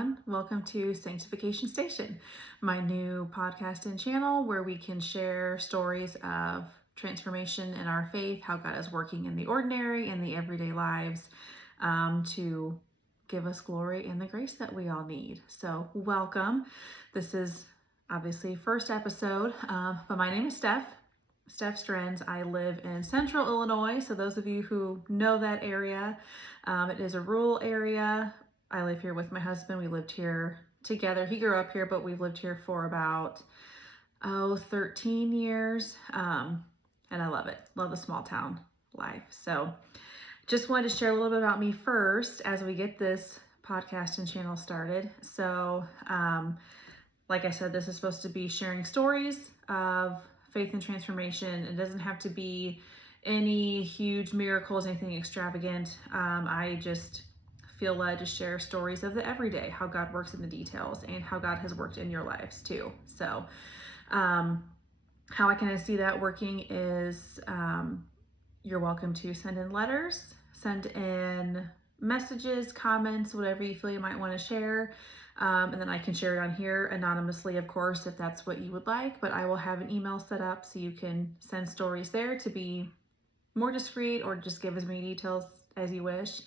everyone. Welcome to Sanctification Station, my new podcast and channel where we can share stories of transformation in our faith, how God is working in the ordinary and the everyday lives to give us glory and the grace that we all need. So welcome. This is obviously first episode, but my name is Steph Strenz. I live in central Illinois. So those of you who know that area, it is a rural area. I live here with my husband. We lived here together. He grew up here, but we've lived here for about 13 years. And I love it. Love the small town life. So just wanted to share a little bit about me first as we get this podcast and channel started. So like I said, this is supposed to be sharing stories of faith and transformation. It doesn't have to be any huge miracles, anything extravagant. I just feel led to share stories of the everyday, how God works in the details and how God has worked in your lives too. So how I kind of see that working is you're welcome to send in letters, send in messages, comments, whatever you feel you might want to share. And then I can share it on here anonymously, of course, if that's what you would like, but I will have an email set up so you can send stories there to be more discreet or just give as many details as you wish.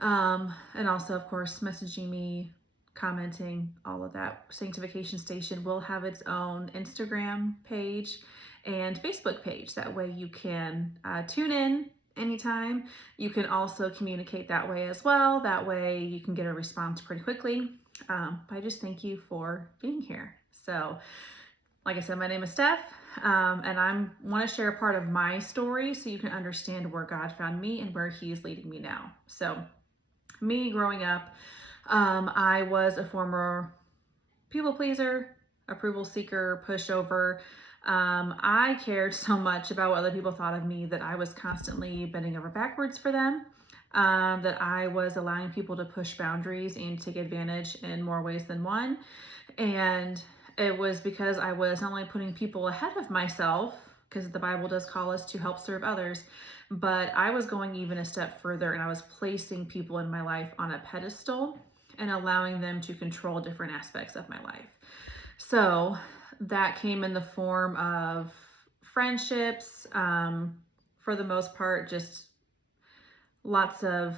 And also, of course, messaging me, commenting, all of that. Sanctification Station will have its own Instagram page and Facebook page. That way you can tune in anytime. You can also communicate that way as well. That way you can get a response pretty quickly. I just thank you for being here. So, like I said, my name is Steph, and I want to share a part of my story so you can understand where God found me and where He is leading me now. So, me growing up, I was a former people pleaser, approval seeker, pushover. I cared so much about what other people thought of me that I was constantly bending over backwards for them. That I was allowing people to push boundaries and take advantage in more ways than one. And it was because I was not only putting people ahead of myself, because the Bible does call us to help serve others, but I was going even a step further and I was placing people in my life on a pedestal and allowing them to control different aspects of my life. So that came in the form of friendships, for the most part, just lots of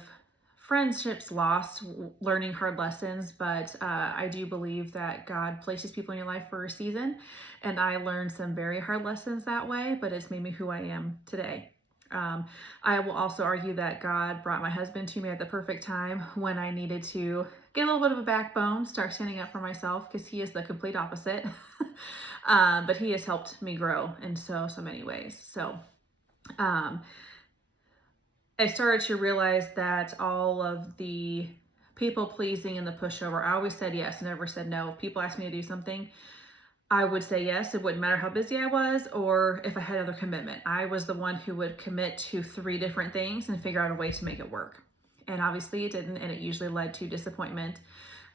friendships lost, learning hard lessons, but I do believe that God places people in your life for a season, and I learned some very hard lessons that way, but it's made me who I am today. I will also argue that God brought my husband to me at the perfect time when I needed to get a little bit of a backbone, start standing up for myself, because he is the complete opposite. But he has helped me grow in so many ways. So I started to realize that all of the people pleasing and the pushover, I always said yes, never said no. If people asked me to do something, I would say yes. It wouldn't matter how busy I was or if I had other commitment. I was the one who would commit to 3 different things and figure out a way to make it work. And obviously it didn't, and it usually led to disappointment,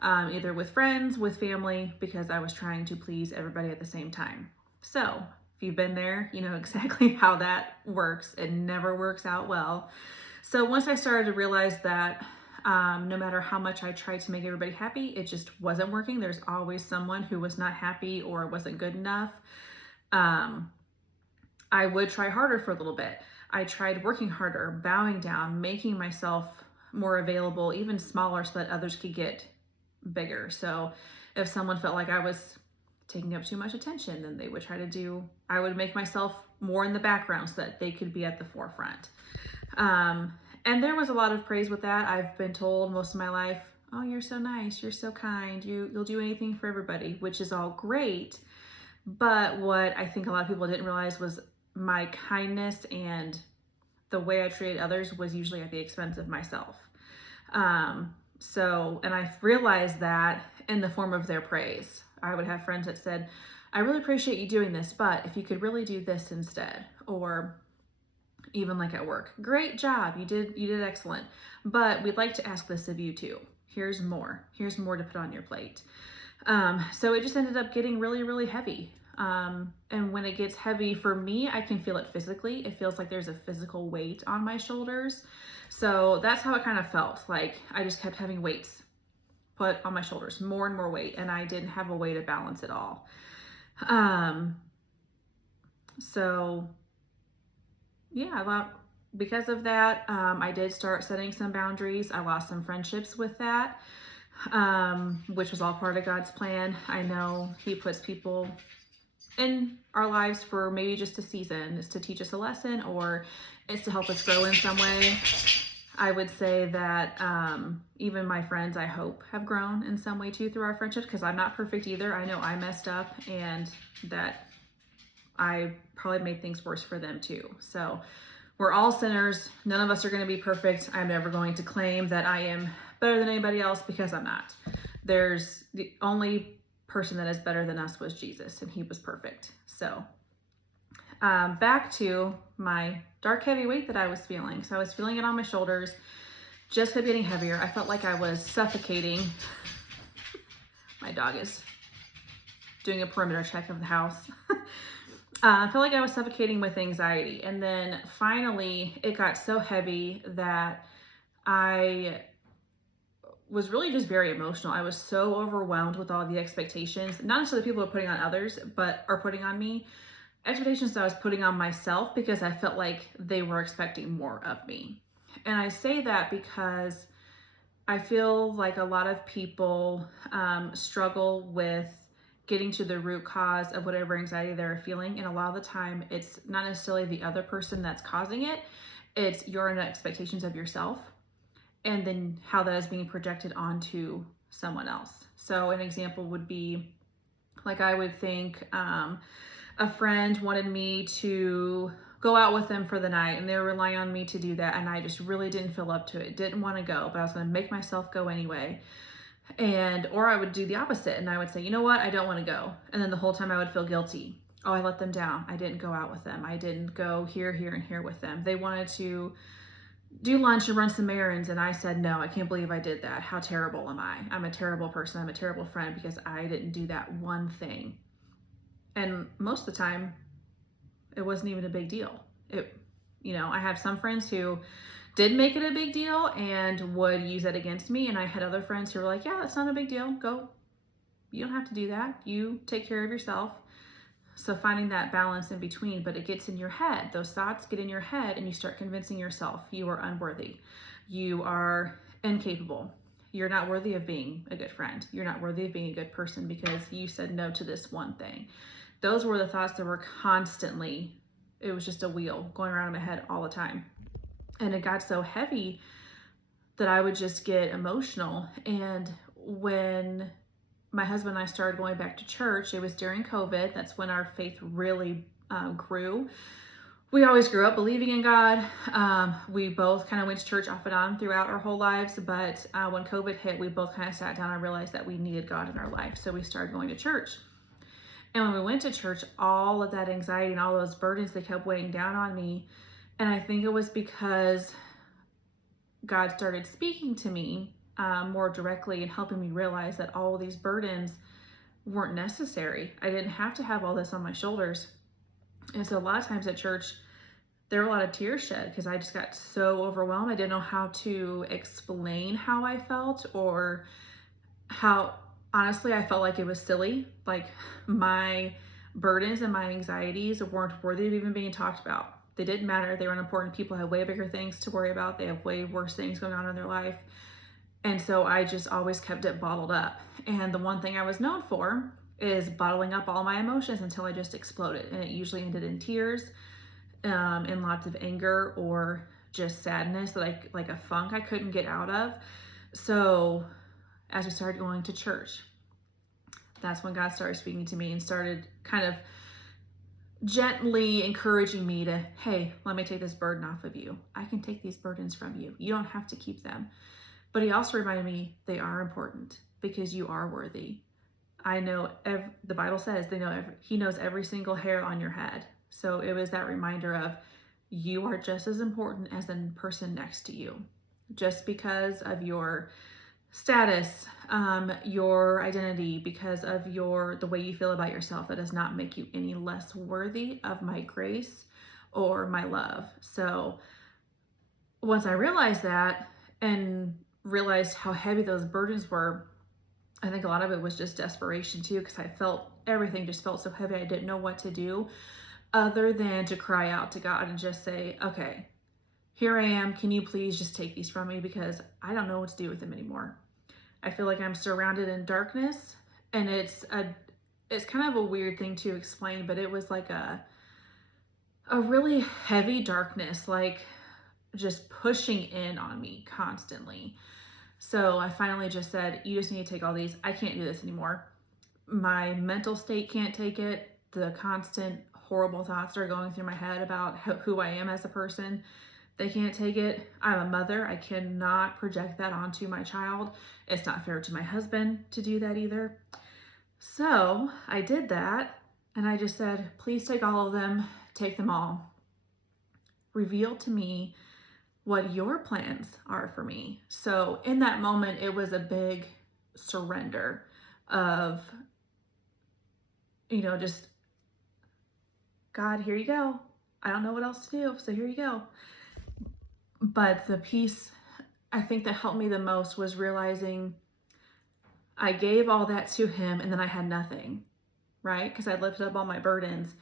either with friends, with family, because I was trying to please everybody at the same time. So if you've been there, you know exactly how that works. It never works out well. So once I started to realize that no matter how much I tried to make everybody happy, it just wasn't working. There's always someone who was not happy or wasn't good enough. I would try harder for a little bit. I tried working harder, bowing down, making myself more available, even smaller, so that others could get bigger. So if someone felt like I was taking up too much attention, then they would I would make myself more in the background so that they could be at the forefront. And there was a lot of praise with that. I've been told most of my life, oh, you're so nice, you're so kind, you'll do anything for everybody, which is all great. But what I think a lot of people didn't realize was my kindness and the way I treated others was usually at the expense of myself. And I realized that in the form of their praise. I would have friends that said, I really appreciate you doing this, but if you could really do this instead, or even like at work, great job, you did excellent, but we'd like to ask this of you too. Here's more to put on your plate. So it just ended up getting really, really heavy. And when it gets heavy for me, I can feel it physically. It feels like there's a physical weight on my shoulders. So that's how it kind of felt. Like I just kept having weights put on my shoulders, more and more weight, and I didn't have a way to balance it all. So yeah, because of that, I did start setting some boundaries. I lost some friendships with that, which was all part of God's plan. I know He puts people in our lives for maybe just a season. It's to teach us a lesson, or it's to help us grow in some way. I would say that even my friends, I hope, have grown in some way too through our friendship, because I'm not perfect either. I know I messed up, and that I probably made things worse for them too. So we're all sinners. None of us are going to be perfect. I'm never going to claim that I am better than anybody else, because I'm not. There's the only person that is better than us was Jesus, and He was perfect. So back to my dark, heavy weight that I was feeling. So I was feeling it on my shoulders, just kept getting heavier. I felt like I was suffocating. My dog is doing a perimeter check of the house. I felt like I was suffocating with anxiety. And then finally it got so heavy that I was really just very emotional. I was so overwhelmed with all the expectations, not necessarily people are putting on others, but are putting on me. Expectations that I was putting on myself, because I felt like they were expecting more of me. And I say that because I feel like a lot of people struggle with getting to the root cause of whatever anxiety they're feeling. And a lot of the time, it's not necessarily the other person that's causing it. It's your own expectations of yourself, and then how that is being projected onto someone else. So an example would be, like, I would think a friend wanted me to go out with them for the night, and they were relying on me to do that, and I just really didn't feel up to it. Didn't want to go, but I was going to make myself go anyway. Or I would do the opposite, and I would say, you know what, I don't want to go. And then the whole time I would feel guilty. Oh, I let them down. I didn't go out with them. I didn't go here, and here with them. They wanted to do lunch and run some errands, and I said, no, I can't believe I did that. How terrible am I? I'm a terrible person. I'm a terrible friend because I didn't do that one thing. And most of the time, it wasn't even a big deal. I have some friends who did make it a big deal and would use that against me. And I had other friends who were like, yeah, that's not a big deal. Go. You don't have to do that. You take care of yourself. So finding that balance in between, but it gets in your head. Those thoughts get in your head, and you start convincing yourself you are unworthy. You are incapable. You're not worthy of being a good friend. You're not worthy of being a good person because you said no to this one thing. Those were the thoughts that were constantly, it was just a wheel going around in my head all the time. And it got so heavy that I would just get emotional. And when my husband and I started going back to church, it was during COVID. That's when our faith really grew. We always grew up believing in God. We both kind of went to church off and on throughout our whole lives. But when COVID hit, we both kind of sat down and realized that we needed God in our life. So we started going to church. And when we went to church, all of that anxiety and all those burdens, they kept weighing down on me. And I think it was because God started speaking to me more directly and helping me realize that all of these burdens weren't necessary. I didn't have to have all this on my shoulders. And so a lot of times at church, there were a lot of tears shed because I just got so overwhelmed. I didn't know how to explain how I felt, or how, honestly, I felt like it was silly. Like, my burdens and my anxieties weren't worthy of even being talked about. They didn't matter. They were unimportant. People have way bigger things to worry about. They have way worse things going on in their life. And so I just always kept it bottled up. And the one thing I was known for is bottling up all my emotions until I just exploded. And it usually ended in tears, in lots of anger, or just sadness, that like a funk I couldn't get out of. So as we started going to church, that's when God started speaking to me and started kind of gently encouraging me to, hey, let me take this burden off of you. I can take these burdens from you. You don't have to keep them. But He also reminded me they are important because you are worthy. I know the Bible says He knows every single hair on your head. So it was that reminder of, you are just as important as the person next to you. Just because of your status, your identity, because of the way you feel about yourself, that does not make you any less worthy of my grace or my love. So once I realized that, and realized how heavy those burdens were, I think a lot of it was just desperation too, because everything just felt so heavy. I didn't know what to do other than to cry out to God and just say, okay, here I am. Can you please just take these from me? Because I don't know what to do with them anymore. I feel like I'm surrounded in darkness, and it's kind of a weird thing to explain, but it was like a really heavy darkness, like just pushing in on me constantly. So I finally just said, you just need to take all these. I can't do this anymore. My mental state can't take it. The constant horrible thoughts that are going through my head about who I am as a person, they can't take it. I'm a mother. I cannot project that onto my child. It's not fair to my husband to do that either. So I did that, and I just said, please take all of them. Take them all. Reveal to me what your plans are for me. So in that moment, it was a big surrender of, just, God, here you go. I don't know what else to do, so here you go. But the piece I think that helped me the most was realizing I gave all that to him, and then I had nothing, right? Because I lifted up all my burdens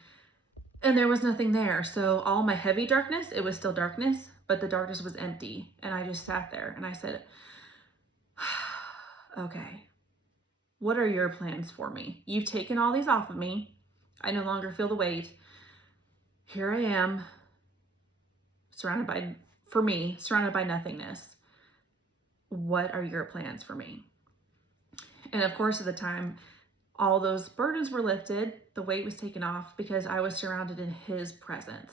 and there was nothing there. So all my heavy darkness, it was still darkness, but the darkness was empty. And I just sat there and I said, okay, what are your plans for me? You've taken all these off of me. I no longer feel the weight. Here I am, surrounded by nothingness. What are your plans for me? And of course, at the time, all those burdens were lifted. The weight was taken off because I was surrounded in his presence.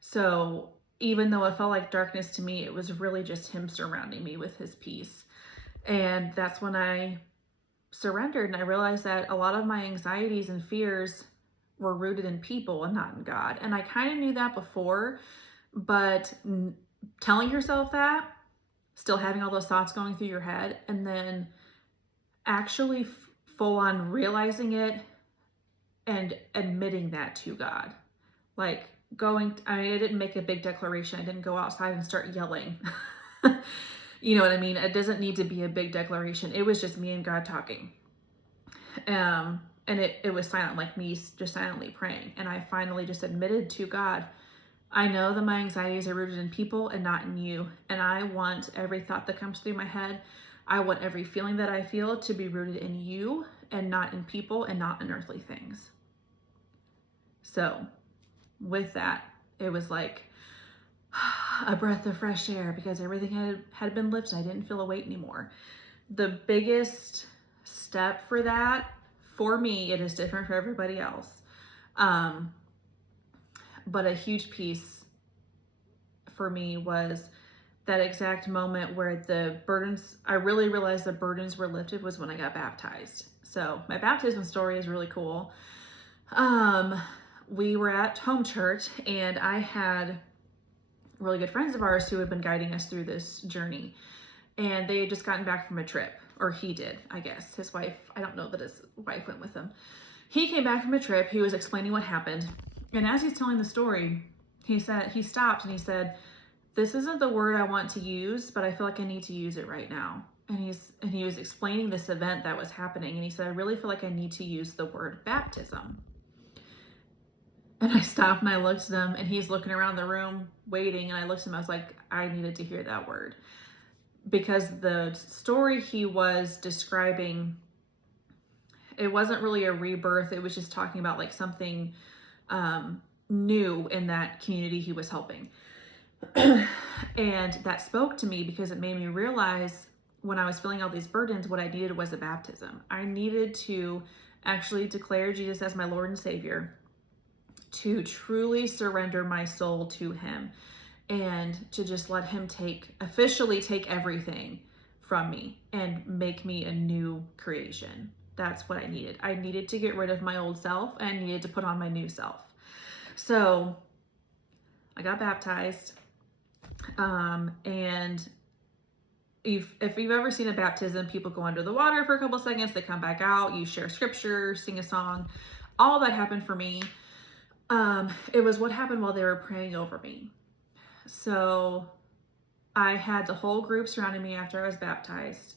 So even though it felt like darkness to me, it was really just him surrounding me with his peace. And that's when I surrendered, and I realized that a lot of my anxieties and fears were rooted in people and not in God. And I kind of knew that before, but telling yourself that, still having all those thoughts going through your head, and then actually full on realizing it and admitting that to God. Like I didn't make a big declaration. I didn't go outside and start yelling. You know what I mean? It doesn't need to be a big declaration. It was just me and God talking. And it was silent, like me just silently praying. And I finally just admitted to God, I know that my anxieties are rooted in people and not in you. And I want every thought that comes through my head, I want every feeling that I feel to be rooted in you and not in people and not in earthly things. So with that, it was like a breath of fresh air because everything had been lifted. I didn't feel a weight anymore. The biggest step for that, for me, it is different for everybody else. But a huge piece for me was that exact moment where I really realized the burdens were lifted was when I got baptized. So my baptism story is really cool. We were at home church, and I had really good friends of ours who had been guiding us through this journey, and they had just gotten back from a trip, or he did, I guess. His wife, I don't know that his wife went with him. He came back from a trip. He was explaining what happened, and as he's telling the story, he stopped and he said, this isn't the word I want to use, but I feel like I need to use it right now. And he was explaining this event that was happening, and he said, I really feel like I need to use the word baptism. And I stopped and I looked at him, and he's looking around the room waiting, and I looked at him, I was like, I needed to hear that word. Because the story he was describing, it wasn't really a rebirth, it was just talking about like something new in that community he was helping. And that spoke to me because it made me realize when I was feeling all these burdens, what I needed was a baptism. I needed to actually declare Jesus as my Lord and Savior, to truly surrender my soul to him, and to just let him officially take everything from me and make me a new creation. That's what I needed. I needed to get rid of my old self, and I needed to put on my new self. So I got baptized. And if you've ever seen a baptism, people go under the water for a couple seconds, they come back out, you share scripture, sing a song. All that happened for me. It was what happened while they were praying over me. So I had the whole group surrounding me after I was baptized.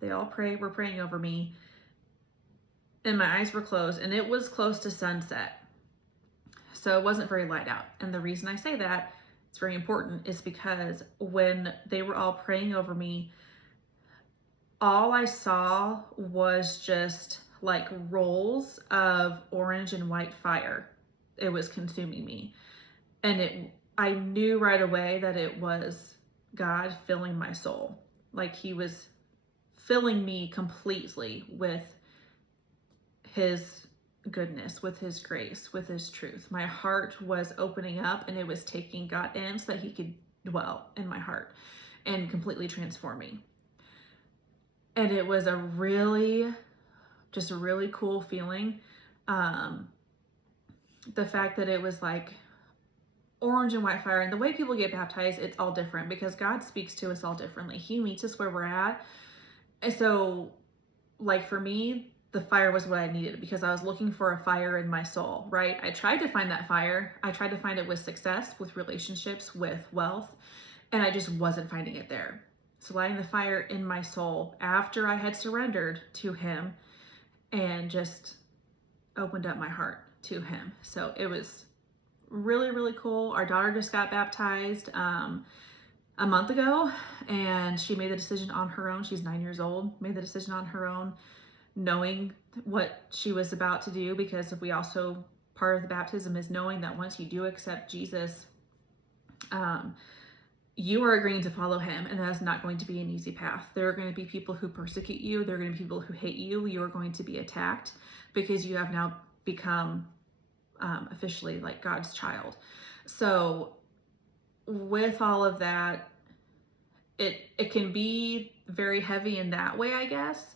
They all were praying over me, and my eyes were closed, and it was close to sunset. So it wasn't very light out. And the reason I say that, it's very important, is because when they were all praying over me, all I saw was just like rolls of orange and white fire. It was consuming me. And I knew right away that it was God filling my soul. Like he was filling me completely with his goodness, with his grace, with his truth. My heart was opening up, and it was taking God in so that he could dwell in my heart and completely transform me. And it was just a really cool feeling. The fact that it was like orange and white fire, and the way people get baptized, it's all different because God speaks to us all differently. He meets us where we're at. And so, like for me, the fire was what I needed because I was looking for a fire in my soul, right? I tried to find that fire. I tried to find it with success, with relationships, with wealth, and I just wasn't finding it there. So lighting the fire in my soul after I had surrendered to him and just opened up my heart to him. So it was really, really cool. Our daughter just got baptized a month ago, and she made the decision on her own. She's 9 years old, made the decision on her own, knowing what she was about to do, because we also, part of the baptism is knowing that once you do accept Jesus, you are agreeing to follow him, and that's not going to be an easy path. There are going to be people who persecute you. There are going to be people who hate you. You are going to be attacked because you have now become officially like God's child. So with all of that, it can be very heavy in that way, I guess.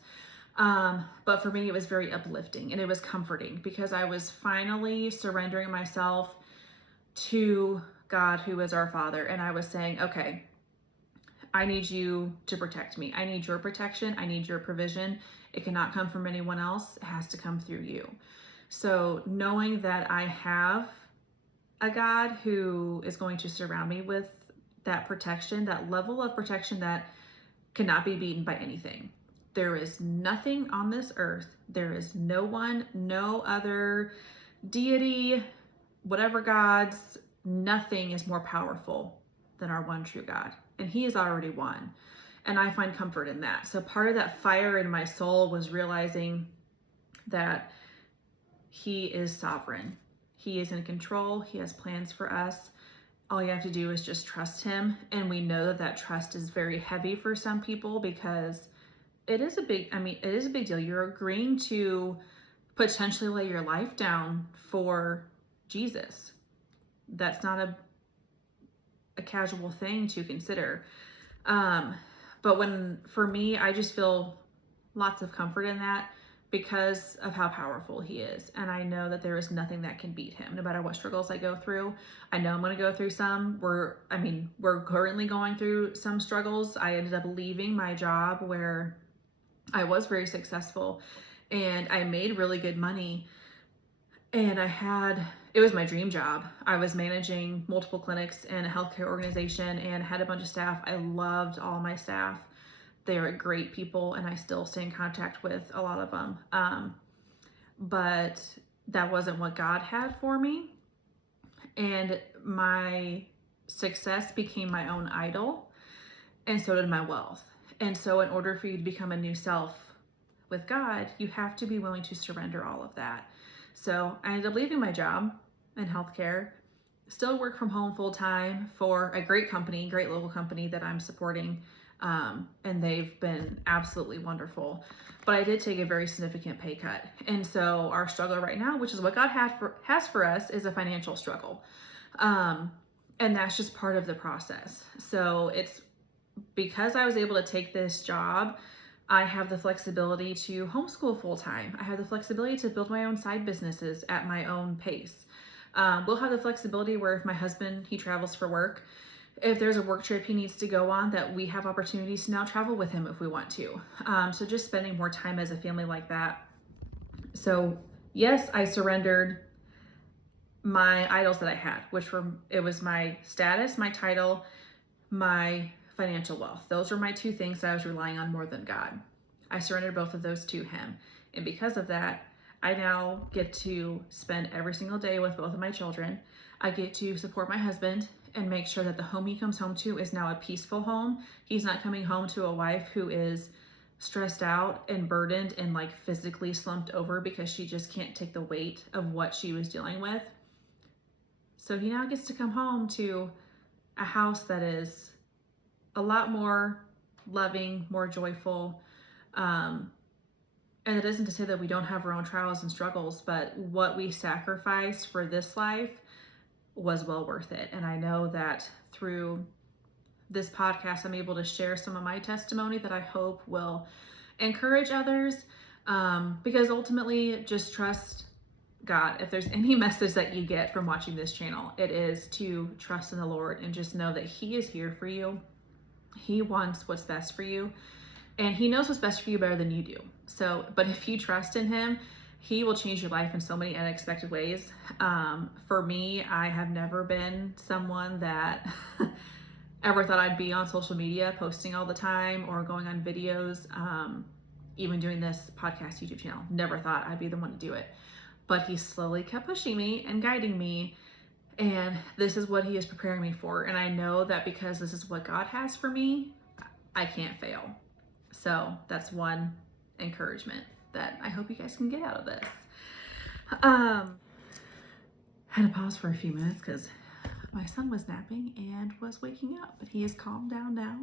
But for me, it was very uplifting, and it was comforting because I was finally surrendering myself to God, who is our Father. And I was saying, okay, I need you to protect me. I need your protection. I need your provision. It cannot come from anyone else. It has to come through you. So knowing that I have a God who is going to surround me with that protection, that level of protection that cannot be beaten by anything. There is nothing on this earth. There is no one, no other deity, whatever gods, nothing is more powerful than our one true God. And he has already won. And I find comfort in that. So part of that fire in my soul was realizing that he is sovereign. He is in control. He has plans for us. All you have to do is just trust him. And we know that that trust is very heavy for some people because it is a big deal. You're agreeing to potentially lay your life down for Jesus. That's not a casual thing to consider. But for me, I just feel lots of comfort in that because of how powerful he is. And I know that there is nothing that can beat him, no matter what struggles I go through. I know I'm going to go through some. We're currently going through some struggles. I ended up leaving my job where I was very successful and I made really good money. And it was my dream job. I was managing multiple clinics and a healthcare organization and had a bunch of staff. I loved all my staff. They are great people, and I still stay in contact with a lot of them. But that wasn't what God had for me. And my success became my own idol, and so did my wealth. And so in order for you to become a new self with God, you have to be willing to surrender all of that. So I ended up leaving my job in healthcare, still work from home full time for a great company, great local company that I'm supporting. And they've been absolutely wonderful. But I did take a very significant pay cut. And so our struggle right now, which is what God has for us, is a financial struggle. And that's just part of the process. So it's because I was able to take this job, I have the flexibility to homeschool full time. I have the flexibility to build my own side businesses at my own pace. We'll have the flexibility where if my husband, he travels for work, if there's a work trip he needs to go on, that we have opportunities to now travel with him if we want to. So just spending more time as a family like that. So yes, I surrendered my idols that I had, it was my status, my title, my financial wealth. Those were my two things that I was relying on more than God. I surrendered both of those to him. And because of that, I now get to spend every single day with both of my children. I get to support my husband and make sure that the home he comes home to is now a peaceful home. He's not coming home to a wife who is stressed out and burdened and like physically slumped over because she just can't take the weight of what she was dealing with. So he now gets to come home to a house that is a lot more loving, more joyful. And it isn't to say that we don't have our own trials and struggles, but what we sacrificed for this life was well worth it. And I know that through this podcast, I'm able to share some of my testimony that I hope will encourage others, because ultimately, just trust God. If there's any message that you get from watching this channel, it is to trust in the Lord and just know that He is here for you. He wants what's best for you, and He knows what's best for you better than you do. So, but if you trust in Him, He will change your life in so many unexpected ways. For me, I have never been someone that ever thought I'd be on social media posting all the time or going on videos, even doing this podcast YouTube channel. Never thought I'd be the one to do it. But He slowly kept pushing me and guiding me, and this is what He is preparing me for. And I know that because this is what God has for me, I can't fail. So that's one encouragement that I hope you guys can get out of this. Had to pause for a few minutes because my son was napping and was waking up, but he is calmed down now.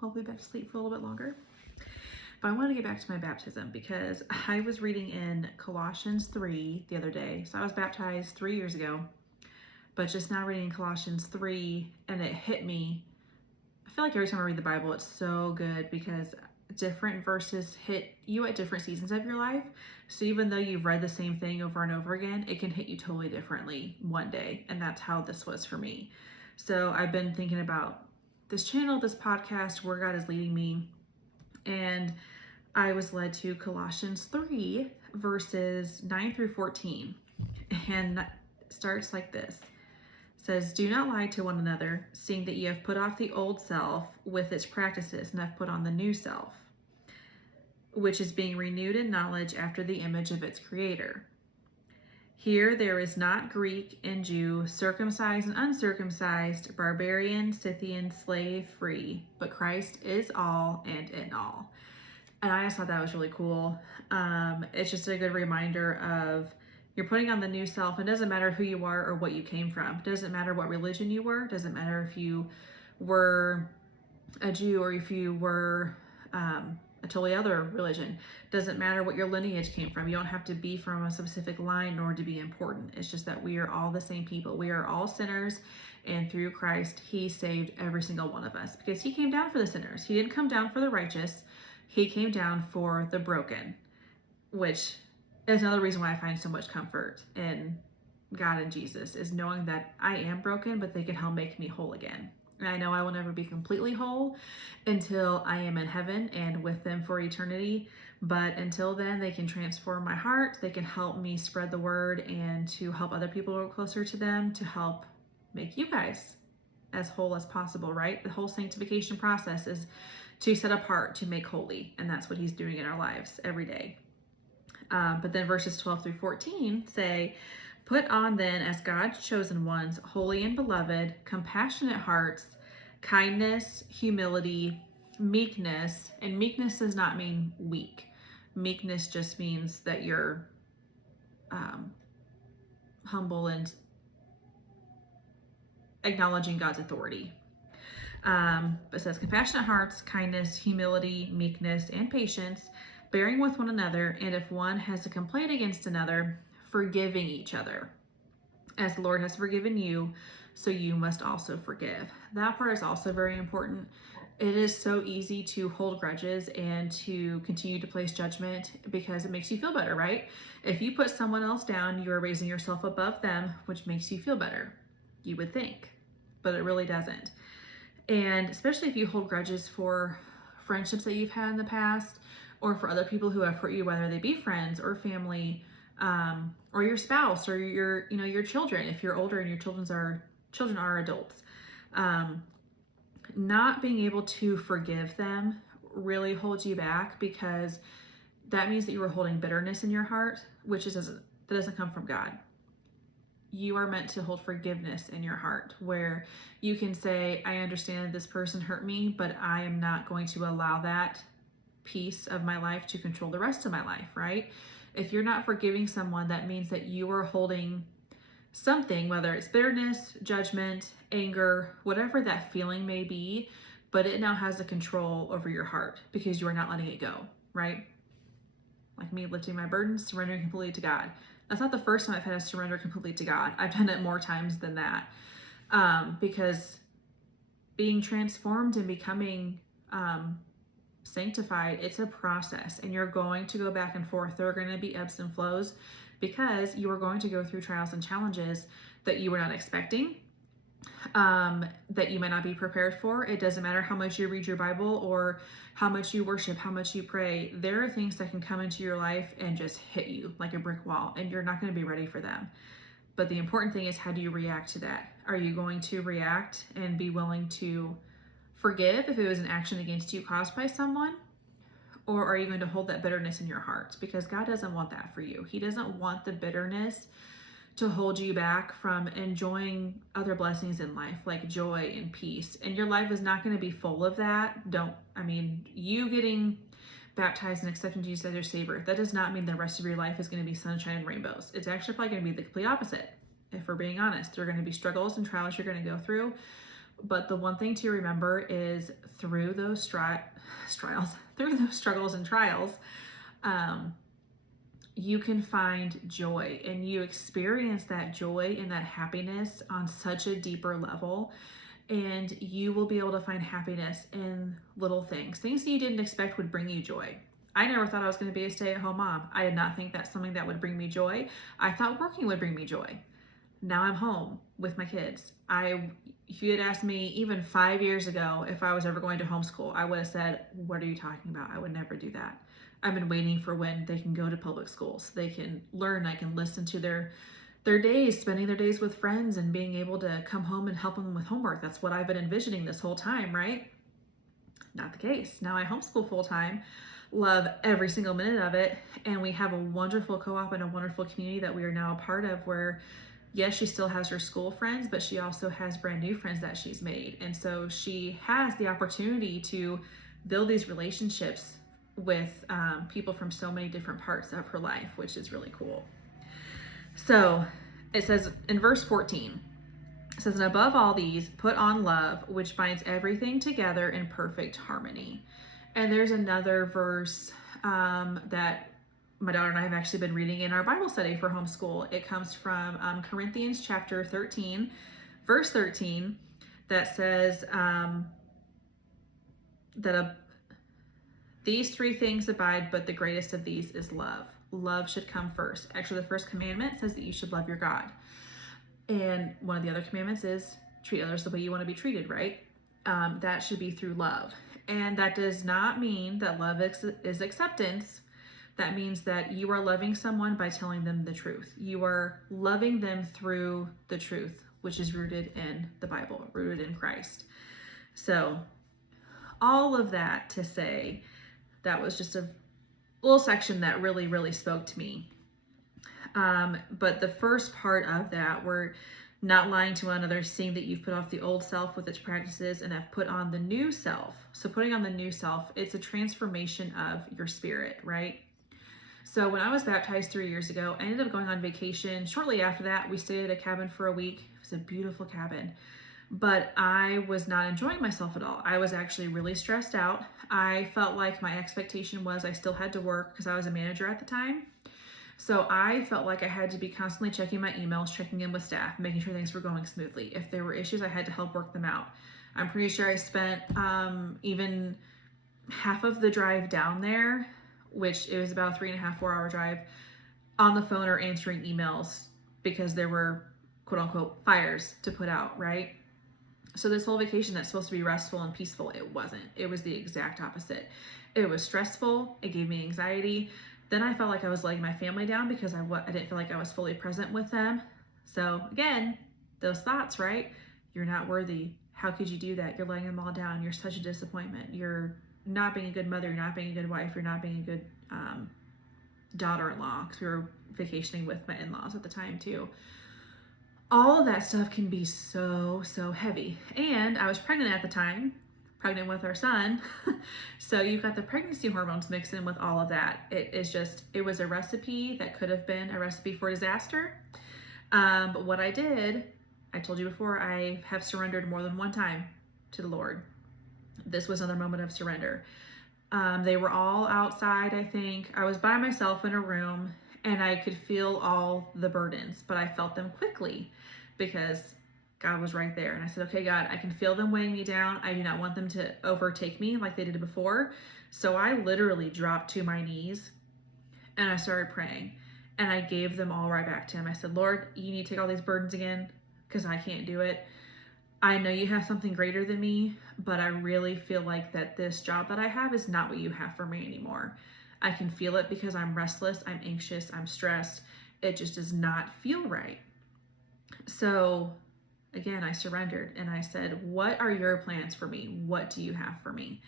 Hopefully back to sleep for a little bit longer. But I want to get back to my baptism because I was reading in Colossians 3 the other day. So I was baptized 3 years ago, but just now reading Colossians 3, and it hit me. I feel like every time I read the Bible, it's so good because different verses hit you at different seasons of your life. So even though you've read the same thing over and over again, it can hit you totally differently one day. And that's how this was for me. So I've been thinking about this channel, this podcast, where God is leading me. And I was led to Colossians 3, verses 9 through 14. And it starts like this. It says, "Do not lie to one another, seeing that you have put off the old self with its practices and have put on the new self, which is being renewed in knowledge after the image of its creator. Here there is not Greek and Jew, circumcised and uncircumcised, barbarian, Scythian, slave, free, but Christ is all and in all." And I just thought that was really cool. It's just a good reminder of you're putting on the new self. It doesn't matter who you are or what you came from. It doesn't matter what religion you were. It doesn't matter if you were a Jew or if you were a totally other religion. It doesn't matter what your lineage came from. You don't have to be from a specific line nor to be important. It's just that we are all the same people. We are all sinners, and through Christ, He saved every single one of us because He came down for the sinners. He didn't come down for the righteous. He came down for the broken, which is another reason why I find so much comfort in God and Jesus, is knowing that I am broken, but they can help make me whole again. And I know I will never be completely whole until I am in heaven and with them for eternity. But until then, they can transform my heart. They can help me spread the word and to help other people grow closer to them, to help make you guys as whole as possible, right? The whole sanctification process is to set apart, to make holy. And that's what He's doing in our lives every day. But then verses 12 through 14 say, "Put on then as God's chosen ones, holy and beloved, compassionate hearts, kindness, humility, meekness." And meekness does not mean weak. Meekness just means that you're humble and acknowledging God's authority. But it says compassionate hearts, kindness, humility, meekness, and patience, bearing with one another, and if one has a complaint against another, forgiving each other. As the Lord has forgiven you, so you must also forgive. That part is also very important. It is so easy to hold grudges and to continue to place judgment because it makes you feel better, right? If you put someone else down, you are raising yourself above them, which makes you feel better. You would think, but it really doesn't. And especially if you hold grudges for friendships that you've had in the past, or for other people who have hurt you, whether they be friends or family, or your spouse, or your children, if you're older and your children are adults. Not being able to forgive them really hold you back, because that means that you were holding bitterness in your heart, which that doesn't come from God. You are meant to hold forgiveness in your heart, where you can say, I understand this person hurt me, but I am not going to allow that piece of my life to control the rest of my life, right? If you're not forgiving someone, that means that you are holding something, whether it's bitterness, judgment, anger, whatever that feeling may be, but it now has the control over your heart because you are not letting it go, right? Like me lifting my burdens, surrendering completely to God. That's not the first time I've had to surrender completely to God. I've done it more times than that, because being transformed and becoming sanctified, it's a process, and you're going to go back and forth. There are going to be ebbs and flows, because you are going to go through trials and challenges that you were not expecting, that you might not be prepared for. It doesn't matter how much you read your Bible or how much you worship, how much you pray. There are things that can come into your life and just hit you like a brick wall, and you're not going to be ready for them. But the important thing is, how do you react to that? Are you going to react and be willing to forgive if it was an action against you caused by someone? Or are you going to hold that bitterness in your heart? Because God doesn't want that for you. He doesn't want the bitterness to hold you back from enjoying other blessings in life, like joy and peace. And your life is not going to be full of that. You getting baptized and accepting Jesus as your Savior, that does not mean the rest of your life is going to be sunshine and rainbows. It's actually probably going to be the complete opposite. If we're being honest, there are going to be struggles and trials you're going to go through. But the one thing to remember is, through those struggles and trials, you can find joy, and you experience that joy and that happiness on such a deeper level. And you will be able to find happiness in little things that you didn't expect would bring you joy. I never thought I was going to be a stay-at-home mom. I did not think that's something that would bring me joy. I thought working would bring me joy. Now I'm home with my kids. If you had asked me even 5 years ago if I was ever going to homeschool, I would have said, what are you talking about? I would never do that. I've been waiting for when they can go to public schools. They can learn. I can listen to their days, spending their days with friends and being able to come home and help them with homework. That's what I've been envisioning this whole time, right? Not the case. Now I homeschool full time, love every single minute of it. And we have a wonderful co-op and a wonderful community that we are now a part of, where yes, she still has her school friends, but she also has brand new friends that she's made. And so she has the opportunity to build these relationships with people from so many different parts of her life, which is really cool. So it says in verse 14, it says, and above all these, put on love, which binds everything together in perfect harmony. And there's another verse that my daughter and I have actually been reading in our Bible study for homeschool. It comes from Corinthians chapter 13, verse 13, that says these three things abide, but the greatest of these is love. Love should come first. Actually, the first commandment says that you should love your God. And one of the other commandments is treat others the way you want to be treated, right? That should be through love. And that does not mean that love is acceptance. That means that you are loving someone by telling them the truth. You are loving them through the truth, which is rooted in the Bible, rooted in Christ. So all of that to say, that was just a little section that really, really spoke to me. But the first part of that, we're not lying to one another, seeing that you've put off the old self with its practices and have put on the new self. So putting on the new self, it's a transformation of your spirit, right? So when I was baptized 3 years ago, I ended up going on vacation. Shortly after that, we stayed at a cabin for a week. It was a beautiful cabin, but I was not enjoying myself at all. I was actually really stressed out. I felt like my expectation was I still had to work because I was a manager at the time. So I felt like I had to be constantly checking my emails, checking in with staff, making sure things were going smoothly. If there were issues, I had to help work them out. I'm pretty sure I spent even half of the drive down there, which it was about a 3.5, 4 hour drive, on the phone or answering emails because there were quote unquote fires to put out, right? So this whole vacation that's supposed to be restful and peaceful, it wasn't. It was the exact opposite. It was stressful. It gave me anxiety. Then I felt like I was letting my family down because I didn't feel like I was fully present with them. So again, those thoughts, right? You're not worthy. How could you do that? You're letting them all down. You're such a disappointment. You're not being a good mother, you're not being a good wife, you're not being a good daughter-in-law, because we were vacationing with my in-laws at the time too. All of that stuff can be so heavy. And I was pregnant at the time, pregnant with our son. So you've got the pregnancy hormones mixed in with all of that. It was a recipe that could have been a recipe for disaster. But what I did, I told you before, I have surrendered more than one time to the Lord. This was another moment of surrender. They were all outside, I think. I was by myself in a room, and I could feel all the burdens, but I felt them quickly because God was right there. And I said, okay, God, I can feel them weighing me down. I do not want them to overtake me like they did before. So I literally dropped to my knees and I started praying, and I gave them all right back to him. I said, Lord, you need to take all these burdens again because I can't do it. I know you have something greater than me, but I really feel like that this job that I have is not what you have for me anymore. I can feel it because I'm restless, I'm anxious, I'm stressed. It just does not feel right. So again, I surrendered and I said, what are your plans for me? What do you have for me?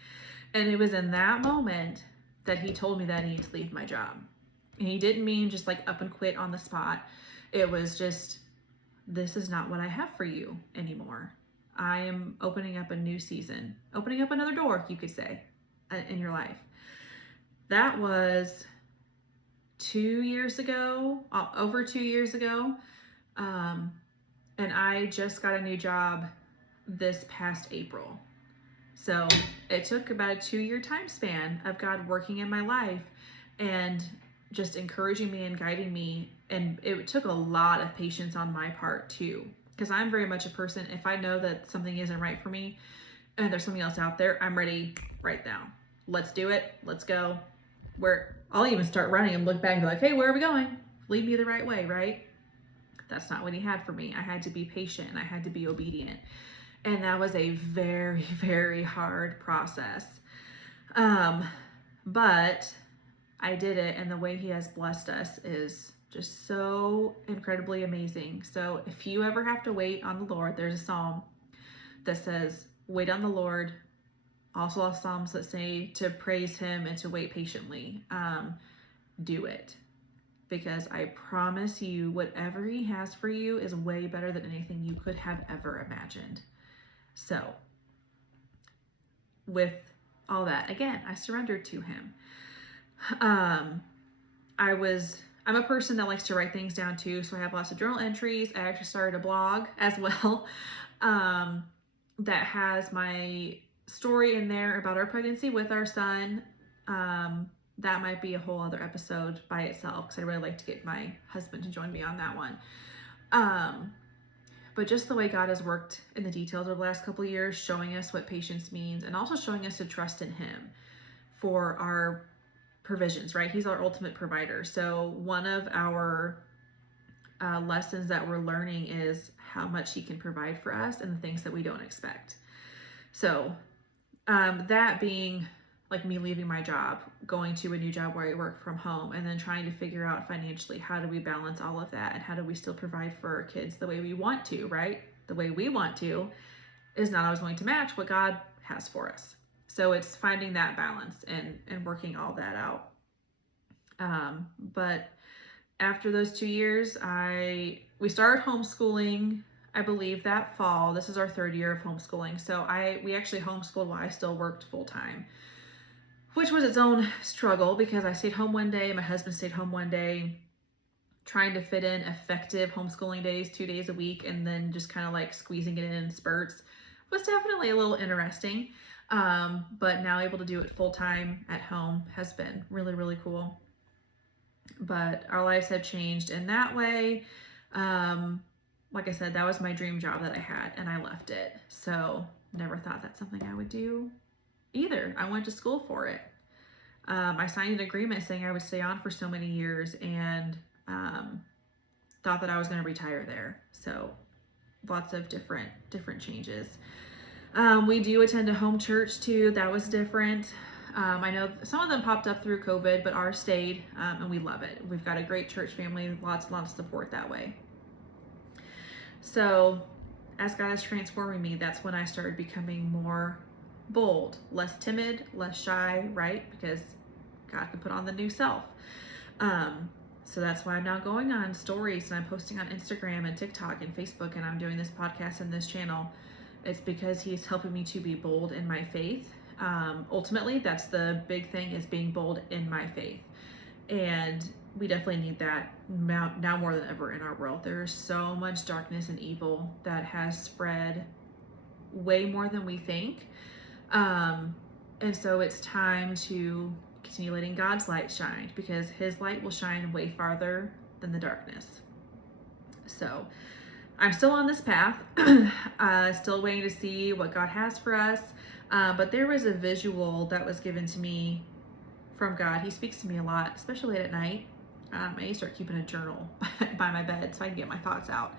And it was in that moment that he told me that I needed to leave my job. And he didn't mean just like up and quit on the spot. It was just, this is not what I have for you anymore. I am opening up a new season, opening up another door, you could say, in your life. That was 2 years ago, over 2 years ago. And I just got a new job this past April. So it took about a 2-year time span of God working in my life and just encouraging me and guiding me. And it took a lot of patience on my part too, because I'm very much a person, if I know that something isn't right for me and there's something else out there, I'm ready right now. Let's do it. Let's go. I'll even start running and look back and be like, hey, where are we going? Lead me the right way, right? That's not what he had for me. I had to be patient and I had to be obedient. And that was a very, very hard process. But I did it, and the way he has blessed us is just so incredibly amazing. So if you ever have to wait on the Lord, there's a psalm that says, wait on the Lord. Also psalms that say to praise him and to wait patiently. Do it. Because I promise you, whatever he has for you is way better than anything you could have ever imagined. So with all that, again, I surrendered to him. I'm a person that likes to write things down too. So I have lots of journal entries. I actually started a blog as well, that has my story in there about our pregnancy with our son. That might be a whole other episode by itself, because I really like to get my husband to join me on that one. But just the way God has worked in the details over the last couple of years, showing us what patience means, and also showing us to trust in him for our provisions, right? He's our ultimate provider. So one of our lessons that we're learning is how much he can provide for us and the things that we don't expect. So that being like me leaving my job, going to a new job where I work from home, and then trying to figure out financially, how do we balance all of that, and how do we still provide for our kids the way we want to, right? The way we want to is not always going to match what God has for us. So it's finding that balance and working all that out. But after those 2 years, we started homeschooling, I believe that fall. This is our 3rd year of homeschooling. So we actually homeschooled while I still worked full time, which was its own struggle because I stayed home one day, my husband stayed home one day, trying to fit in effective homeschooling days, 2 days a week, and then just kind of like squeezing it in spurts was definitely a little interesting. But now able to do it full time at home has been really, really cool. But our lives have changed in that way. Like I said, that was my dream job that I had, and I left it. So never thought that's something I would do either. I went to school for it. I signed an agreement saying I would stay on for so many years, and thought that I was going to retire there. So lots of different changes. We do attend a home church too. That was different. I know some of them popped up through COVID, but ours stayed, and we love it. We've got a great church family, lots of support that way. So as God is transforming me, that's when I started becoming more bold, less timid, less shy, right? Because God can put on the new self. So that's why I'm now going on stories and I'm posting on Instagram and TikTok and Facebook, and I'm doing this podcast and this channel. It's because He's helping me to be bold in my faith. Ultimately, that's the big thing, is being bold in my faith. And we definitely need that now more than ever in our world. There's so much darkness and evil that has spread way more than we think. And so it's time to continue letting God's light shine, because His light will shine way farther than the darkness. So I'm still on this path, still waiting to see what God has for us. But there was a visual that was given to me from God. He speaks to me a lot, especially late at night. I need to start keeping a journal by my bed so I can get my thoughts out.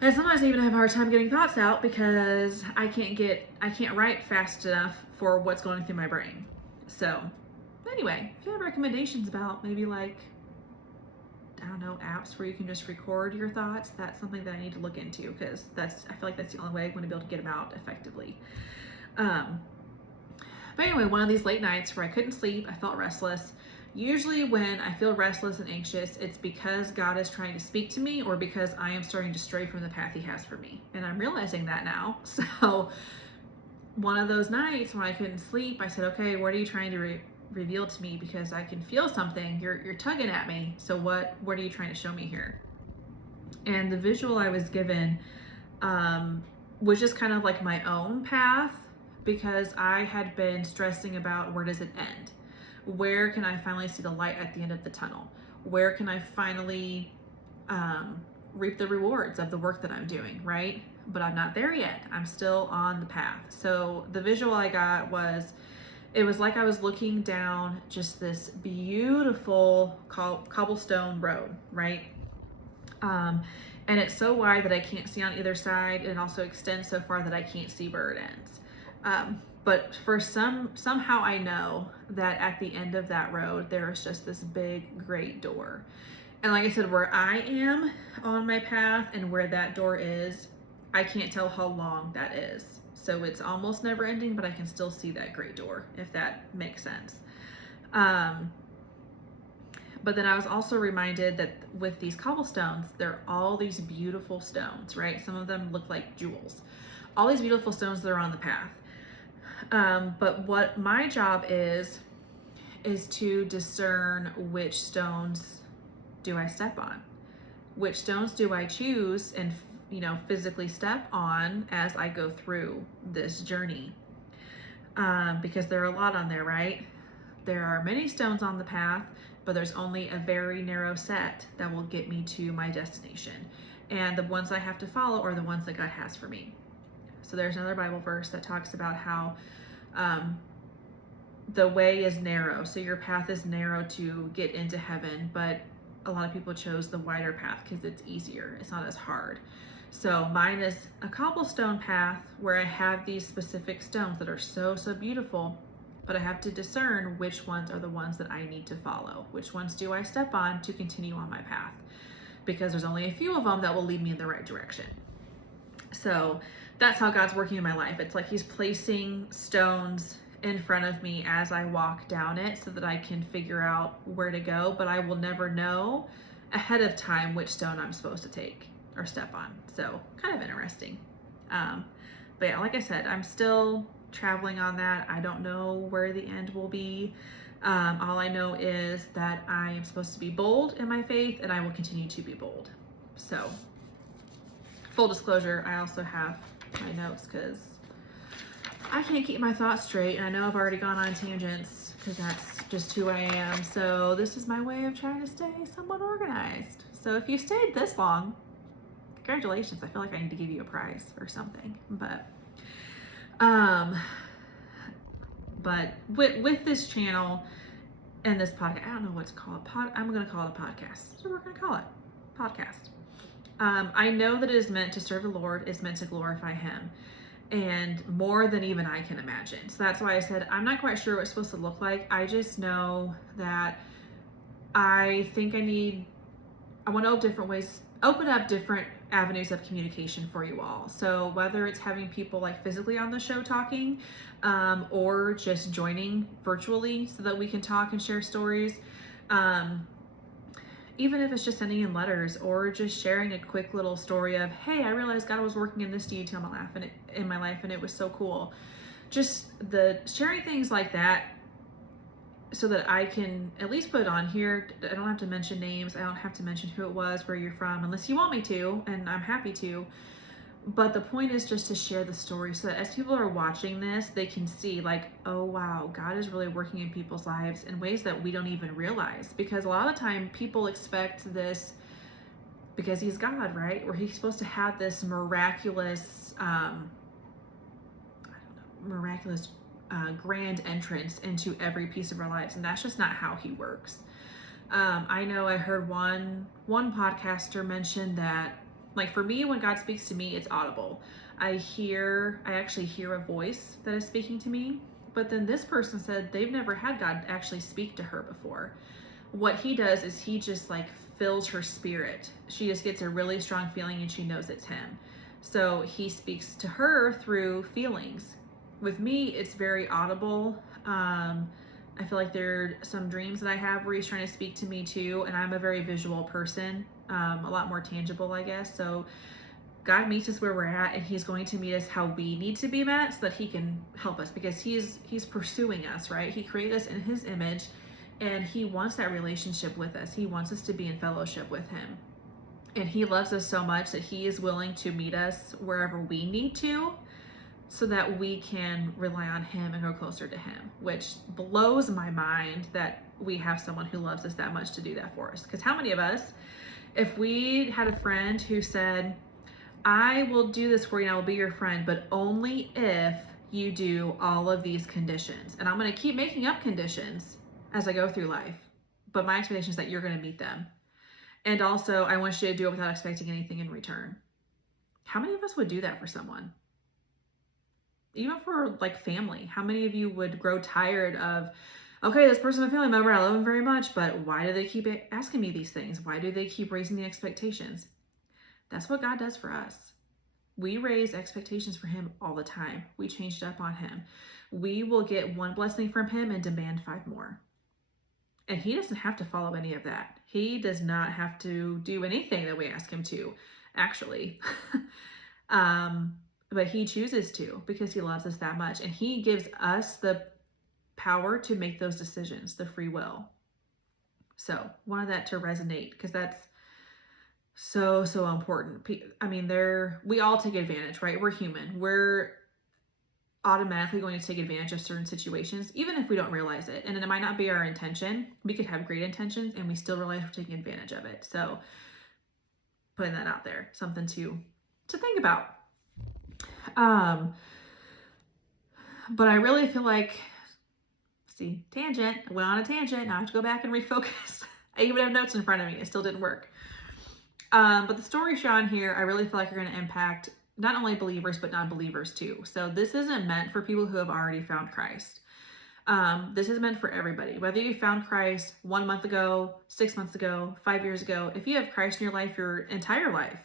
And sometimes I even have a hard time getting thoughts out because I can't write fast enough for what's going through my brain. So anyway, if you have recommendations about maybe like, I don't know, apps where you can just record your thoughts, that's something that I need to look into, because I feel like that's the only way I'm going to be able to get them out effectively. But anyway, one of these late nights where I couldn't sleep, I felt restless. Usually when I feel restless and anxious, it's because God is trying to speak to me, or because I am starting to stray from the path He has for me. And I'm realizing that now. So one of those nights when I couldn't sleep, I said, okay, what are you trying to reveal to me? Because I can feel something. You're tugging at me. So what are you trying to show me here? And the visual I was given was just kind of like my own path, because I had been stressing about, where does it end? Where can I finally see the light at the end of the tunnel? Where can I finally reap the rewards of the work that I'm doing, right? But I'm not there yet. I'm still on the path. So the visual I got was, it was like I was looking down just this beautiful cobblestone road, right? And it's so wide that I can't see on either side. It also extends so far that I can't see where it ends. But for somehow I know that at the end of that road, there is just this big, great door. And like I said, where I am on my path and where that door is, I can't tell how long that is. So it's almost never ending, but I can still see that great door, if that makes sense. But then I was also reminded that with these cobblestones, there are all these beautiful stones, right? Some of them look like jewels. All these beautiful stones that are on the path. But what my job is to discern which stones do I step on? Which stones do I choose and, physically step on as I go through this journey? Because there are a lot on there, right? There are many stones on the path, but there's only a very narrow set that will get me to my destination. And the ones I have to follow are the ones that God has for me. So there's another Bible verse that talks about how the way is narrow. So your path is narrow to get into heaven, but a lot of people chose the wider path because it's easier. It's not as hard. So mine is a cobblestone path where I have these specific stones that are so, so beautiful, but I have to discern which ones are the ones that I need to follow. Which ones do I step on to continue on my path? Because there's only a few of them that will lead me in the right direction. So that's how God's working in my life. It's like He's placing stones in front of me as I walk down it so that I can figure out where to go, but I will never know ahead of time which stone I'm supposed to take or step on. So kind of interesting. But yeah, like I said, I'm still traveling on that. I don't know where the end will be. All I know is that I am supposed to be bold in my faith, and I will continue to be bold. So full disclosure, I also have my notes because I can't keep my thoughts straight, and I know I've already gone on tangents because that's just who I am. So this is my way of trying to stay somewhat organized. So if you stayed this long, congratulations. I feel like I need to give you a prize or something. But with this channel and this podcast, I don't know what to call it. I'm going to call it a podcast. That's what we're going to call it. Podcast. I know that it is meant to serve the Lord, is meant to glorify Him, and more than even I can imagine. So that's why I said I'm not quite sure what it's supposed to look like. I just know that I think I want to open up different avenues of communication for you all. So whether it's having people like physically on the show talking, or just joining virtually so that we can talk and share stories, even if it's just sending in letters or just sharing a quick little story of, hey, I realized God was working in this detail in my life and it was so cool. Just the sharing things like that so that I can at least put it on here. I don't have to mention names. I don't have to mention who it was, where you're from, unless you want me to, and I'm happy to. But the point is just to share the story so that as people are watching this, they can see like, oh wow, God is really working in people's lives in ways that we don't even realize. Because a lot of the time people expect this because he's God, right? Where he's supposed to have this miraculous, grand entrance into every piece of our lives. And that's just not how he works. I know I heard one podcaster mention that, like, for me, when God speaks to me, it's audible. I actually hear a voice that is speaking to me. But then this person said they've never had God actually speak to her before. What he does is he just like fills her spirit. She just gets a really strong feeling and she knows it's him. So he speaks to her through feelings. With me, it's very audible. I feel like there are some dreams that I have where he's trying to speak to me too, and I'm a very visual person, a lot more tangible, I guess. So God meets us where we're at, and he's going to meet us how we need to be met so that he can help us, because he's pursuing us, right? He created us in his image, and he wants that relationship with us. He wants us to be in fellowship with him. And he loves us so much that he is willing to meet us wherever we need to, so that we can rely on him and grow closer to him, which blows my mind that we have someone who loves us that much to do that for us. Because how many of us, if we had a friend who said, I will do this for you and I will be your friend, but only if you do all of these conditions. And I'm going to keep making up conditions as I go through life, but my expectation is that you're going to meet them. And also, I want you to do it without expecting anything in return. How many of us would do that for someone? Even for like family, how many of you would grow tired of, okay, this person's a family member, I love them very much, but why do they keep asking me these things? Why do they keep raising the expectations? That's what God does for us. We raise expectations for him all the time. We changed up on him. We will get one blessing from him and demand 5 more. And he doesn't have to follow any of that. He does not have to do anything that we ask him to, actually. But he chooses to, because he loves us that much. And he gives us the power to make those decisions, the free will. So wanted that to resonate, because that's so important. I mean, we all take advantage, right? We're human. We're automatically going to take advantage of certain situations, even if we don't realize it. And it might not be our intention. We could have great intentions and we still realize we're taking advantage of it. So putting that out there, something to think about. But I really feel like, tangent. I went on a tangent. Now I have to go back and refocus. I even have notes in front of me. It still didn't work. But the story shown here, I really feel like are going to impact not only believers, but non-believers too. So this isn't meant for people who have already found Christ. This is meant for everybody. Whether you found Christ 1 month ago, 6 months ago, 5 years ago, if you have Christ in your life your entire life,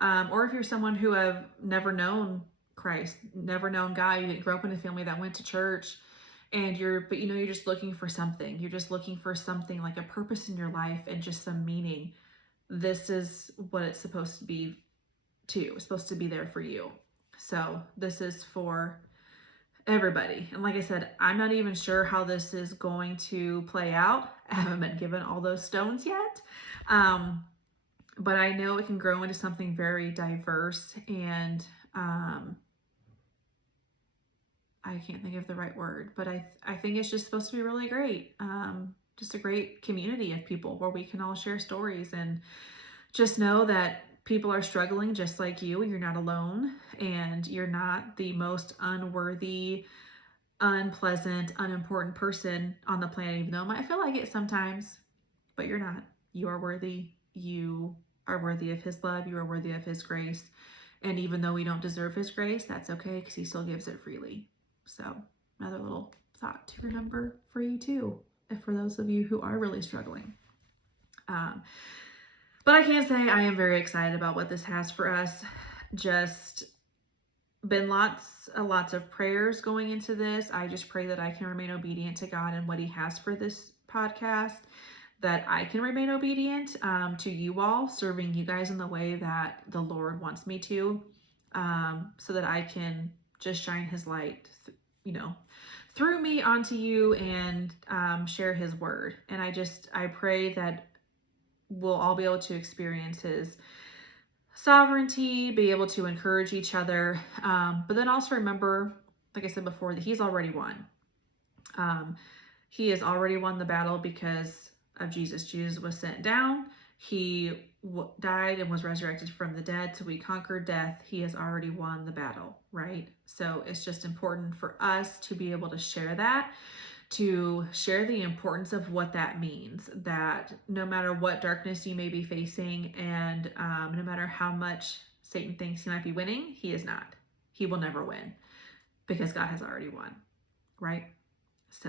or if you're someone who have never known Christ, never known God, you didn't grow up in a family that went to church, and you're just looking for something. You're just looking for something like a purpose in your life and just some meaning. This is what it's supposed to be too. It's supposed to be there for you. So this is for everybody. And like I said, I'm not even sure how this is going to play out. I haven't been given all those stones yet. But I know it can grow into something very diverse, and I can't think of the right word, but I think it's just supposed to be really great. Just a great community of people where we can all share stories and just know that people are struggling just like you, and you're not alone, and you're not the most unworthy, unpleasant, unimportant person on the planet, even though it might feel like it sometimes, but you're not. You are worthy. You are worthy of his love. You are worthy of his grace. And even though we don't deserve his grace, that's okay, because he still gives it freely. So another little thought to remember for you too, and for those of you who are really struggling. But I can say I am very excited about what this has for us. Just been lots of prayers going into this. I just pray that I can remain obedient to God and what he has for this podcast, that I can remain obedient to you all, serving you guys in the way that the Lord wants me to, so that I can just shine his light, through me onto you and share his word. And I pray that we'll all be able to experience his sovereignty, be able to encourage each other, but then also remember, like I said before, that he's already won. He has already won the battle because of Jesus. Jesus was sent down. He died and was resurrected from the dead. So we conquered death. He has already won the battle, right? So it's just important for us to be able to share that, to share the importance of what that means, that no matter what darkness you may be facing, and no matter how much Satan thinks he might be winning, he is not. He will never win because God has already won, right? So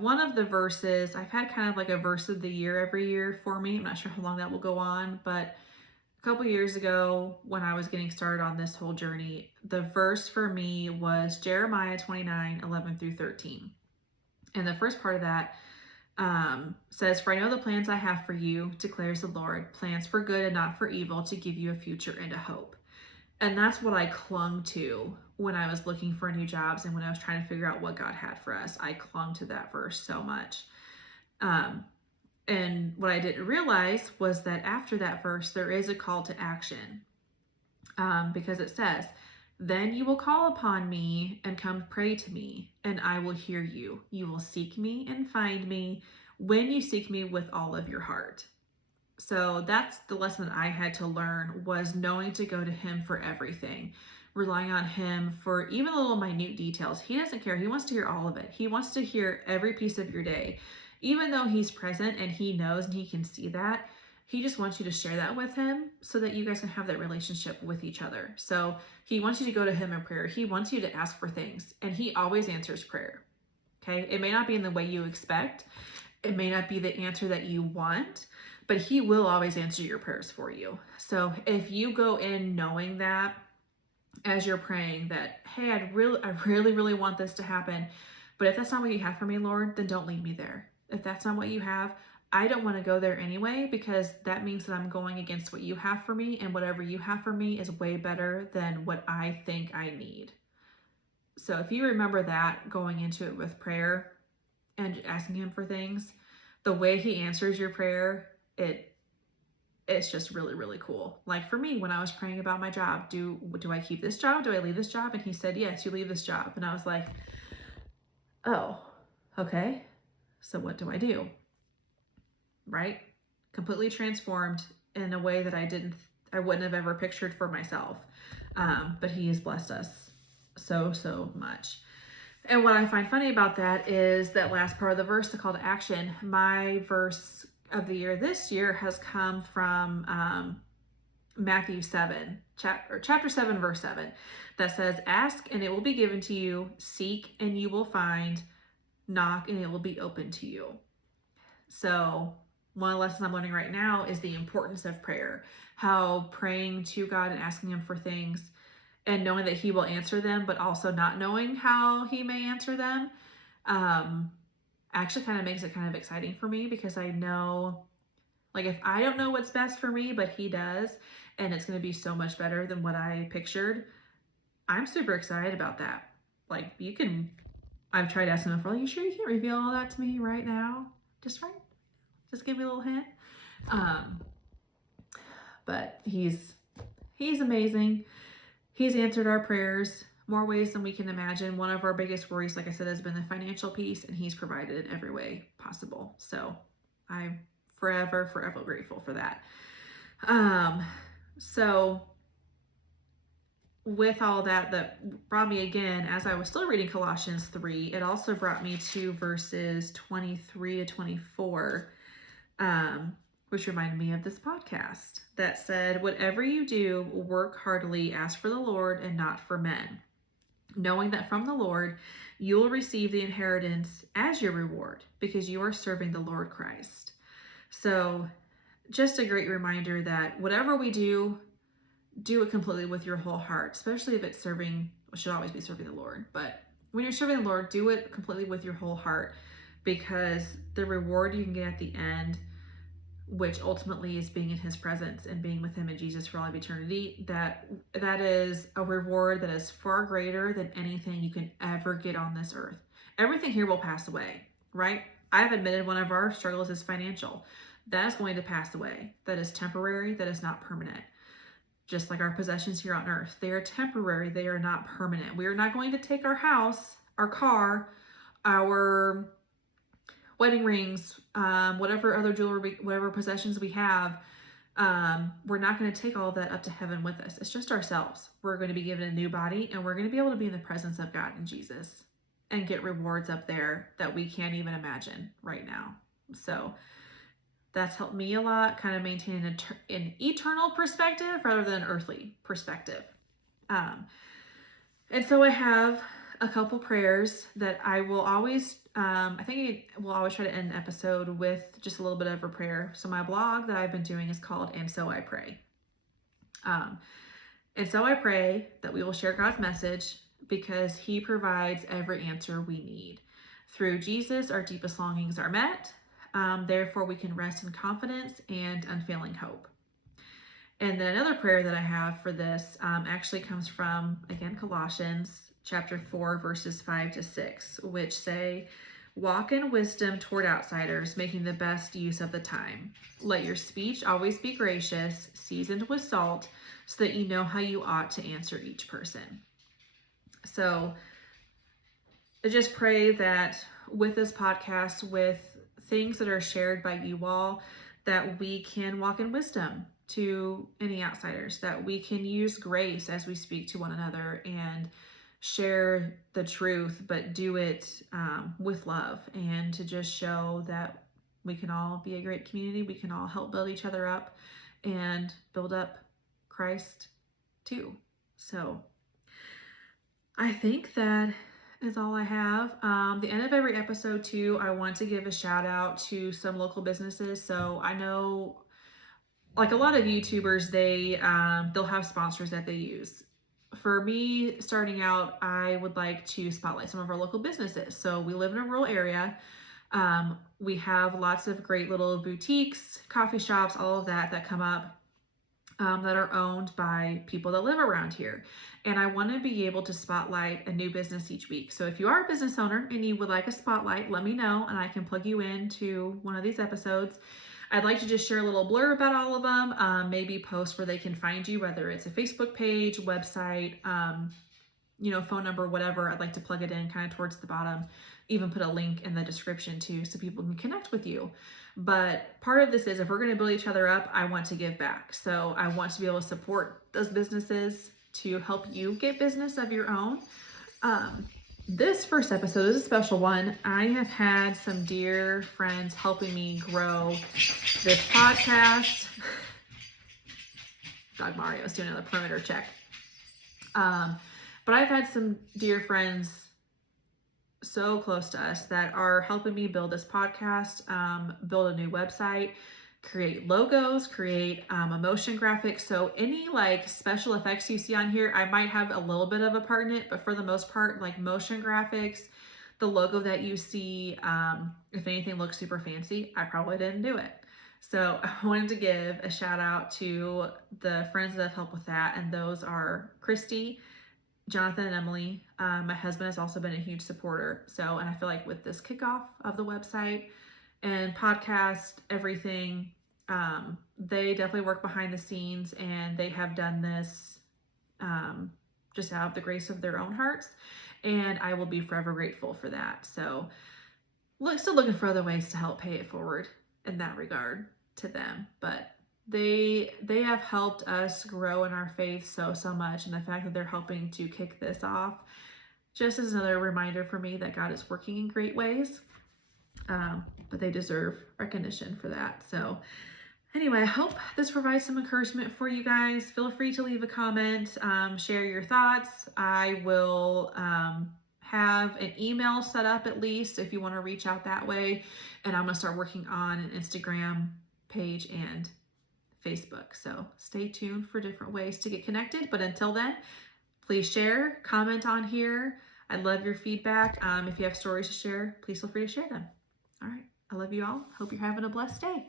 one of the verses, I've had kind of like a verse of the year every year for me. I'm not sure how long that will go on, but a couple years ago when I was getting started on this whole journey, the verse for me was Jeremiah 29:11-13. And the first part of that says, "For I know the plans I have for you, declares the Lord, plans for good and not for evil, to give you a future and a hope." And that's what I clung to when I was looking for new jobs and when I was trying to figure out what God had for us. I clung to that verse so much. And what I didn't realize was that after that verse, there is a call to action, because it says, "Then you will call upon me and come pray to me, and I will hear you. You will seek me and find me when you seek me with all of your heart." So that's the lesson that I had to learn, was knowing to go to him for everything, relying on him for even little minute details. He doesn't care. He wants to hear all of it. He wants to hear every piece of your day. Even though he's present and he knows and he can see that, he just wants you to share that with him so that you guys can have that relationship with each other. So he wants you to go to him in prayer. He wants you to ask for things, and he always answers prayer. Okay. It may not be in the way you expect. It may not be the answer that you want, but he will always answer your prayers for you. So if you go in knowing that as you're praying that, hey, I really want this to happen, but if that's not what you have for me, Lord, then don't lead me there. If that's not what you have, I don't want to go there anyway, because that means that I'm going against what you have for me, and whatever you have for me is way better than what I think I need. So if you remember that going into it with prayer and asking him for things, the way he answers your prayer, it's just really, really cool. Like for me, when I was praying about my job, do I keep this job? Do I leave this job? And he said, yes, you leave this job. And I was like, oh, okay. So what do I do? Right? Completely transformed in a way that I wouldn't have ever pictured for myself. But he has blessed us so much. And what I find funny about that is that last part of the verse, the call to action. My verse of the year this year has come from Matthew 7, chapter 7, verse 7, that says, "Ask and it will be given to you, seek and you will find, knock and it will be open to you." So one of the lessons I'm learning right now is the importance of prayer, how praying to God and asking him for things and knowing that he will answer them, but also not knowing how he may answer them, actually kind of makes it kind of exciting for me, because I know, like, if I don't know what's best for me, but he does, and it's going to be so much better than what I pictured, I'm super excited about that. Like, I've tried asking him, "Are you sure you can't reveal all that to me right now? Just give me a little hint." But he's amazing. He's answered our prayers more ways than we can imagine. One of our biggest worries, like I said, has been the financial piece, and he's provided in every way possible. So I'm forever grateful for that. So with all that brought me, again, as I was still reading Colossians 3, it also brought me to verses 23-24, which reminded me of this podcast that said, "Whatever you do, work heartily as for the Lord and not for men." knowing that from the Lord you will receive the inheritance as your reward because you are serving the Lord Christ. So just a great reminder that whatever we do it completely with your whole heart, especially if it's serving, it should always be serving the Lord. But when you're serving the Lord, do it completely with your whole heart, because the reward you can get at the end, which ultimately is being in his presence and being with him and Jesus for all of eternity, that is a reward that is far greater than anything you can ever get on this earth. Everything here will pass away, right? I've admitted one of our struggles is financial. That is going to pass away. That is temporary. That is not permanent. Just like our possessions here on earth, they are temporary. They are not permanent. We are not going to take our house, our car, our wedding rings, whatever other jewelry, whatever possessions we have. We're not going to take all of that up to heaven with us. It's just ourselves. We're going to be given a new body, and we're going to be able to be in the presence of God and Jesus and get rewards up there that we can't even imagine right now. So that's helped me a lot, kind of maintain an eternal perspective rather than an earthly perspective. And so I have a couple prayers that I will always, I think I will always try to end an episode with just a little bit of a prayer. So my blog that I've been doing is called And So I Pray. And so I pray that we will share God's message because he provides every answer we need. Through Jesus, our deepest longings are met. Therefore, we can rest in confidence and unfailing hope. And then another prayer that I have for this actually comes from, again, Colossians chapter 4, verses 5-6, which say, walk in wisdom toward outsiders, making the best use of the time. Let your speech always be gracious, seasoned with salt, so that you know how you ought to answer each person. So I just pray that with this podcast, with things that are shared by you all, that we can walk in wisdom to any outsiders, that we can use grace as we speak to one another and share the truth, but do it with love, and to just show that we can all be a great community. We can all help build each other up and build up Christ too. So I think that is all I have. The end of every episode too, I want to give a shout out to some local businesses. So I know, like a lot of YouTubers, they'll have sponsors that they use. For me, starting out, I would like to spotlight some of our local businesses. So we live in a rural area. We have lots of great little boutiques, coffee shops, all of that come up that are owned by people that live around here. And I want to be able to spotlight a new business each week. So if you are a business owner and you would like a spotlight, let me know and I can plug you into one of these episodes. I'd like to just share a little blurb about all of them, maybe post where they can find you, whether it's a Facebook page, website, phone number, whatever. I'd like to plug it in kind of towards the bottom, even put a link in the description too, so people can connect with you. But part of this is, if we're going to build each other up, I want to give back. So I want to be able to support those businesses to help you get business of your own. This first episode is a special one. I have had some dear friends helping me grow this podcast. Dog Mario is doing another perimeter check. But I've had some dear friends so close to us that are helping me build this podcast, build a new website, create logos, create a motion graphics. So any like special effects you see on here, I might have a little bit of a part in it, but for the most part, like motion graphics, the logo that you see, if anything looks super fancy, I probably didn't do it. So I wanted to give a shout out to the friends that have helped with that. And those are Christy, Jonathan, and Emily. My husband has also been a huge supporter. So, and I feel like with this kickoff of the website and podcast, everything, they definitely work behind the scenes, and they have done this just out of the grace of their own hearts, and I will be forever grateful for that. So still looking for other ways to help pay it forward in that regard to them, but they have helped us grow in our faith so much, and the fact that they're helping to kick this off just is another reminder for me that God is working in great ways. But they deserve recognition for that. So Anyway, I hope this provides some encouragement for you guys. Feel free to leave a comment, share your thoughts. I will have an email set up at least if you want to reach out that way. And I'm going to start working on an Instagram page and Facebook. So stay tuned for different ways to get connected. But until then, please share, comment on here. I love your feedback. If you have stories to share, please feel free to share them. All right. I love you all. Hope you're having a blessed day.